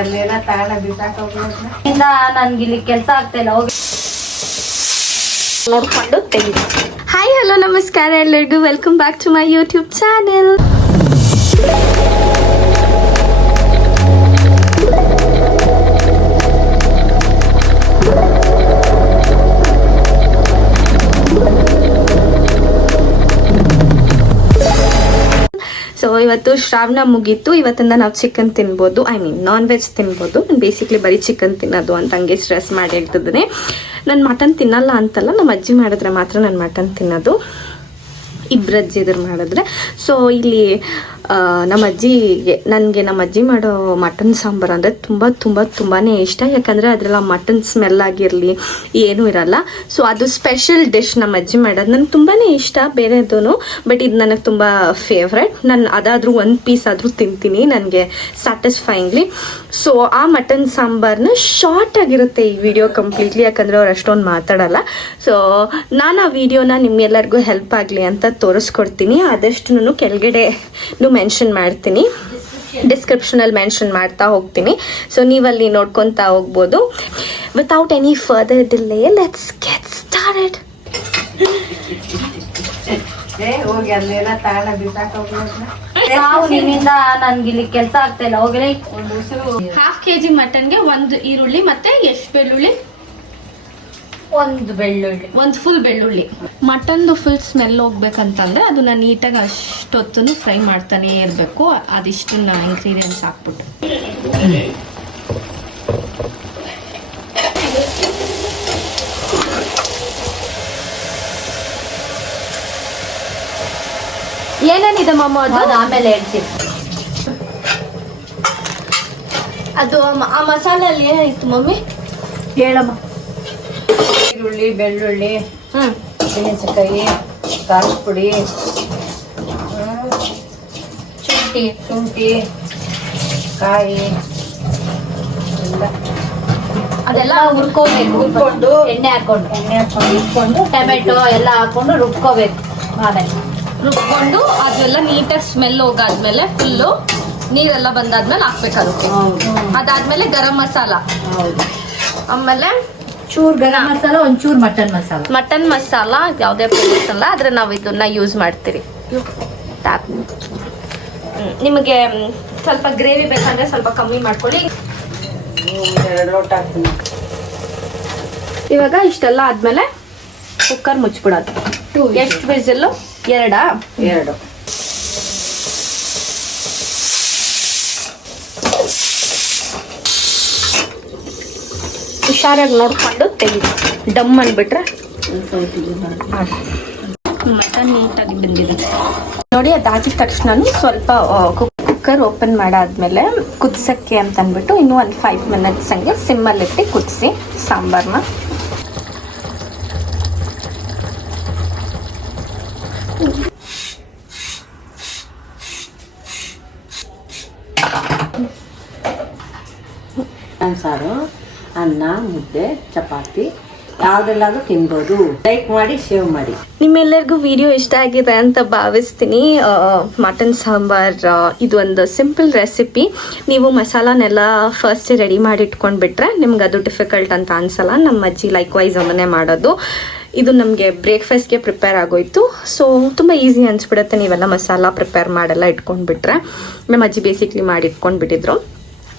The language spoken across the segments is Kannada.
ಅಲ್ಲೆಲ್ಲ ತಗೊಂಡ ಬಿಸಾಕೋಗ್ಲಿಂದ ನನ್ಗೆ ಇಲ್ಲಿ ಕೆಲಸ ಆಗ್ತಾ ಇಲ್ಲ. ಹೋಗಿ ನೋಡ್ಕೊಂಡು ತೆಗಿದು. ಹಾಯ್ ಹಲೋ ನಮಸ್ಕಾರ ಎಲ್ಲರಿಗೂ, welcome back to my YouTube channel. So ಇವತ್ತು ಶ್ರಾವಣ ಮುಗೀತು. ಇವತ್ತಿಂದ ನಾವು ಚಿಕನ್ ತಿನ್ಬೋದು, ಐ ಮೀನ್ ನಾನ್ ವೆಜ್ ತಿನ್ಬೋದು. ನಾನು ಬೇಸಿಕ್ಲಿ ಬರೀ ಚಿಕನ್ ತಿನ್ನೋದು ಅಂತ ಹಂಗೆ ಸ್ಟ್ರೆಸ್ ಮಾಡಿ ಹೇಳ್ತಿದ್ದೀನಿ. ನಾನು ಮಟನ್ ತಿನ್ನಲ್ಲ ಅಂತಲ್ಲ, ನಮ್ಮ ಅಜ್ಜಿ ಮಾಡಿದ್ರೆ ಮಾತ್ರ ನಾನು ಮಟನ್ ತಿನ್ನೋದು, ಇಬ್ಬರು ಅಜ್ಜಿ ಇದ್ರು ಮಾಡಿದ್ರೆ. ಸೊ ಇಲ್ಲಿ ನಮ್ಮ ಅಜ್ಜಿಗೆ ನಮ್ಮ ಅಜ್ಜಿ ಮಾಡೋ ಮಟನ್ ಸಾಂಬಾರು ಅಂದರೆ ತುಂಬಾ ಇಷ್ಟ. ಯಾಕಂದರೆ ಅದರೆಲ್ಲ ಮಟನ್ ಸ್ಮೆಲ್ ಆಗಿರಲಿ ಏನೂ ಇರಲ್ಲ. ಸೊ ಅದು ಸ್ಪೆಷಲ್ ಡಿಶ್ ನಮ್ಮ ಅಜ್ಜಿ ಮಾಡೋದು ನನಗೆ ತುಂಬಾ ಇಷ್ಟ, ಬೇರೆದೂ. ಬಟ್ ಇದು ನನಗೆ ತುಂಬ ಫೇವ್ರೆಟ್. ನಾನು ಅದಾದರೂ ಒಂದು ಪೀಸ್ ಆದರೂ ತಿಂತೀನಿ ನನಗೆ ಸ್ಯಾಟಿಸ್ಫೈಯಿಂಗ್ಲಿ. ಸೊ ಆ ಮಟನ್ ಸಾಂಬಾರನ್ನ ಶಾರ್ಟ್ ಆಗಿರುತ್ತೆ ಈ ವಿಡಿಯೋ ಕಂಪ್ಲೀಟ್ಲಿ, ಯಾಕಂದರೆ ಅವ್ರು ಅಷ್ಟೊಂದು ಮಾತಾಡಲ್ಲ. ಸೊ ನಾನು ಆ ವಿಡಿಯೋನ ನಿಮ್ಗೆಲ್ಲರಿಗೂ ಹೆಲ್ಪ್ ಆಗಲಿ ಅಂತ ತೋರಿಸ್ಕೊಡ್ತೀನಿ. ಆದಷ್ಟು ಕೆಳಗಡೆ ಮೆನ್ಷನ್ ಮಾಡ್ತೀನಿ, ಡಿಸ್ಕ್ರಿಪ್ಷನಲ್ಲಿ ಮೆನ್ಷನ್ ಮಾಡ್ತಾ ಹೋಗ್ತೀನಿ. ಸೊ ನೀವಲ್ಲಿ ನೋಡ್ಕೊತಾ ಹೋಗ್ಬೋದು. Without any further delay let's get started. ಹೋಗಿ ಅಲ್ಲೆಲ್ಲ ತಗೊಂಡ ಬಿಸಾಕೋಗ್ಲಿಂದ ನಿಮ್ಮಿಂದ ನನ್ಗೆ ಇಲ್ಲಿ ಕೆಲಸ ಆಗ್ತಾ ಇಲ್ಲ. ಹೋಗಿ ಒಂದು ಹಾಫ್ kg ಮಟನ್ಗೆ 1 ಈರುಳ್ಳಿ ಮತ್ತೆ ಎಷ್ಟು ಬೆಳ್ಳುಳ್ಳಿ? 1 ಬೆಳ್ಳುಳ್ಳಿ, 1 ಫುಲ್ ಬೆಳ್ಳುಳ್ಳಿ. ಮಟನ್ದು ಫುಲ್ ಸ್ಮೆಲ್ ಹೋಗ್ಬೇಕಂತಂದ್ರೆ ಅದನ್ನ ನೀಟಾಗಿ ಅಷ್ಟೊತ್ತನ್ನು ಫ್ರೈ ಮಾಡ್ತಾನೆ ಇರಬೇಕು. ಅದಿಷ್ಟನ್ನ ಇಂಗ್ರೀಡಿಯೆಂಟ್ಸ್ ಹಾಕ್ಬಿಟ್ಟು ಏನೇನಿದೆ ಮಾಮ? ಅದು ಆಮೇಲೆ ಹೇಳ್ತೀನಿ. ಅದು ಆ ಮಸಾಲೆಯಲ್ಲಿ ಏನಾಯ್ತು ಮಮ್ಮಿ? ಹೇಳಮ್ಮ. ಈರುಳ್ಳಿ, ಬೆಳ್ಳುಳ್ಳಿ, ಮೆಣಸಿನಕಾಯಿ, ಖಾರದ ಪುಡಿ, ಶುಂಠಿ, ಕಾಯಿ ಎಲ್ಲ ಅದೆಲ್ಲ ಹುರ್ಕೊಂಡು ಎಣ್ಣೆ ಹಾಕೊಂಡು ಇಟ್ಕೊಂಡು ಟೊಮೆಟೊ ಎಲ್ಲ ಹಾಕೊಂಡು ರುಬ್ಕೋಬೇಕು. ಆಮೇಲೆ ರುಬ್ಕೊಂಡು ಅದೆಲ್ಲ ನೀಟಾಗಿ ಸ್ಮೆಲ್ ಹೋಗಾದ್ಮೇಲೆ ಫುಲ್ಲು ನೀರೆಲ್ಲ ಬಂದಾದ್ಮೇಲೆ ಹಾಕ್ಬೇಕಾಗುತ್ತೆ. ಅದಾದ್ಮೇಲೆ ಗರಂ ಮಸಾಲ, ಆಮೇಲೆ ಚೂರ್ ಗರಂ ಮಸಾಲ, ಒಂಚೂರು ಮಟನ್ ಮಸಾಲ ಯಾವುದೇ ಪೌಡರ್ಸ್ ಅಲ್ಲ, ಆದ್ರೆ ನಾವು ಇದನ್ನ ಯೂಸ್ ಮಾಡ್ತೀವಿ. ನಿಮಗೆ ಸ್ವಲ್ಪ ಗ್ರೇವಿ ಬೇಕಂದ್ರೆ ಸ್ವಲ್ಪ ಕಮ್ಮಿ ಮಾಡ್ಕೊಳ್ಳಿ. 2 ಲೋಟ ಹಾಕ್ತೀನಿ. ಇವಾಗ ಇಷ್ಟೆಲ್ಲ ಆದ್ಮೇಲೆ ಕುಕ್ಕರ್ ಮುಚ್ಬಿಡೋದು. ಎಷ್ಟು ವಿಸಿಲ್? 2. ಹುಷಾರಾಗಿ ನೋಡ್ಕೊಂಡು ತೆಗೀರಿ. ಡಮ್ ಅಂದ್ಬಿಟ್ರೆ ಮಟನ್ ನೀಟಾಗಿ ಬಂದಿದೆ ನೋಡಿ. ಅದಾಗಿದ ತಕ್ಷಣ ಸ್ವಲ್ಪ ಕುಕ್ಕರ್ ಓಪನ್ ಮಾಡಾದ್ಮೇಲೆ ಕುದಿಸಕ್ಕೆ ಅಂತ ಅಂದ್ಬಿಟ್ಟು ಇನ್ನೂ ಒಂದು 5 ಮಿನಿಟ್ಸ್ ಹಂಗೆ ಸಿಮ್ಮಲ್ಲಿಟ್ಟು ಕುದಿಸಿ ಸಾಂಬಾರನ್ನ. ಸಾರು, ಅನ್ನ, ಮುದ್ದೆ, ಚಪಾತಿ ಯಾವ್ದೆಲ್ಲಾದ್ರೂ ತಿನ್ಬೋದು. ಲೈಕ್ ಮಾಡಿ, ಶೇವ್ ಮಾಡಿ. ನಿಮ್ಮೆಲ್ಲರಿಗೂ ವಿಡಿಯೋ ಇಷ್ಟ ಆಗಿದೆ ಅಂತ ಭಾವಿಸ್ತೀನಿ. ಮಟನ್ ಸಾಂಬಾರ್ ಇದು ಒಂದು ಸಿಂಪಲ್ ರೆಸಿಪಿ. ನೀವು ಮಸಾಲಾನೆಲ್ಲ ಫಸ್ಟ್ ರೆಡಿ ಮಾಡಿ ಇಟ್ಕೊಂಡ್ಬಿಟ್ರೆ ನಿಮ್ಗೆ ಅದು ಡಿಫಿಕಲ್ಟ್ ಅಂತ ಅನ್ಸಲ್ಲ. ನಮ್ಮ ಅಜ್ಜಿ ಲೈಕ್ ವೈಸ್ ಅದನ್ನೇ ಮಾಡೋದು. ಇದು ನಮಗೆ ಬ್ರೇಕ್ಫಾಸ್ಟ್ಗೆ ಪ್ರಿಪೇರ್ ಆಗೋಯ್ತು. ಸೊ ತುಂಬ ಈಸಿ ಅನ್ಸ್ಬಿಡುತ್ತೆ ನೀವೆಲ್ಲ ಮಸಾಲ ಪ್ರಿಪೇರ್ ಮಾಡೆಲ್ಲ ಇಟ್ಕೊಂಡ್ಬಿಟ್ರೆ. ನಮ್ಮ ಅಜ್ಜಿ ಬೇಸಿಕ್ಲಿ ಮಾಡಿ ಇಟ್ಕೊಂಡ್ಬಿಟ್ಟಿದ್ರು,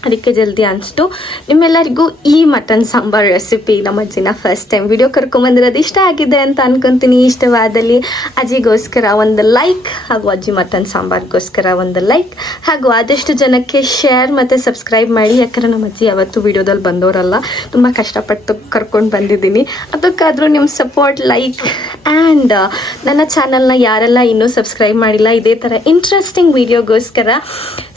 ಅದಕ್ಕೆ ಜಲ್ದಿ ಅನಿಸ್ತು. ನಿಮ್ಮೆಲ್ಲರಿಗೂ ಈ ಮಟನ್ ಸಾಂಬಾರ್ ರೆಸಿಪಿ ನಮ್ಮ ಅಜ್ಜಿನ ಫಸ್ಟ್ ಟೈಮ್ ವಿಡಿಯೋ ಕರ್ಕೊಂಬಂದಿರೋದು ಇಷ್ಟ ಆಗಿದೆ ಅಂತ ಅನ್ಕೊಂತೀನಿ. ಇಷ್ಟವಾದಲ್ಲಿ ಅಜ್ಜಿಗೋಸ್ಕರ ಒಂದು ಲೈಕ್, ಹಾಗೂ ಅಜ್ಜಿ ಮಟನ್ ಸಾಂಬಾರ್ಗೋಸ್ಕರ ಒಂದು ಲೈಕ್, ಹಾಗೂ ಆದಷ್ಟು ಜನಕ್ಕೆ ಶೇರ್ ಮತ್ತು ಸಬ್ಸ್ಕ್ರೈಬ್ ಮಾಡಿ. ಯಾಕಂದರೆ ನಮ್ಮ ಅಜ್ಜಿ ಯಾವತ್ತೂ ವಿಡಿಯೋದಲ್ಲಿ ಬಂದವರಲ್ಲ, ತುಂಬ ಕಷ್ಟಪಟ್ಟು ಕರ್ಕೊಂಡು ಬಂದಿದ್ದೀನಿ. ಅದಕ್ಕಾದರೂ ನಿಮ್ಮ ಸಪೋರ್ಟ್, ಲೈಕ್ ಆ್ಯಂಡ್ ನನ್ನ ಚಾನಲ್ನ ಯಾರೆಲ್ಲ ಇನ್ನೂ ಸಬ್ಸ್ಕ್ರೈಬ್ ಮಾಡಿಲ್ಲ ಇದೇ ಥರ ಇಂಟ್ರೆಸ್ಟಿಂಗ್ ವಿಡಿಯೋಗೋಸ್ಕರ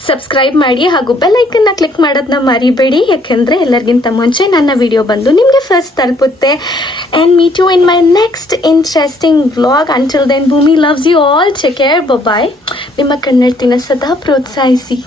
ಸಬ್ಸ್ಕ್ರೈಬ್ ಮಾಡಿ, ಹಾಗೂ ಬೆಲ್ ಐಕನ್ನ ಕ್ಲಿಕ್ ಮಾಡೋದನ್ನ ಮರಿಬೇಡಿ. ಯಾಕೆಂದರೆ ಎಲ್ಲರಿಗಿಂತ ಮುಂಚೆ ನನ್ನ ವಿಡಿಯೋ ಬಂದು ನಿಮಗೆ ಫಸ್ಟ್ ತಲುಪುತ್ತೆ. And meet you in my next interesting vlog. Until then Bhoomi loves you all. Take care, bye. ನಿಮ್ಮ ಕನ್ನಡತಿನ ಸದಾ ಪ್ರೋತ್ಸಾಹಿಸಿ.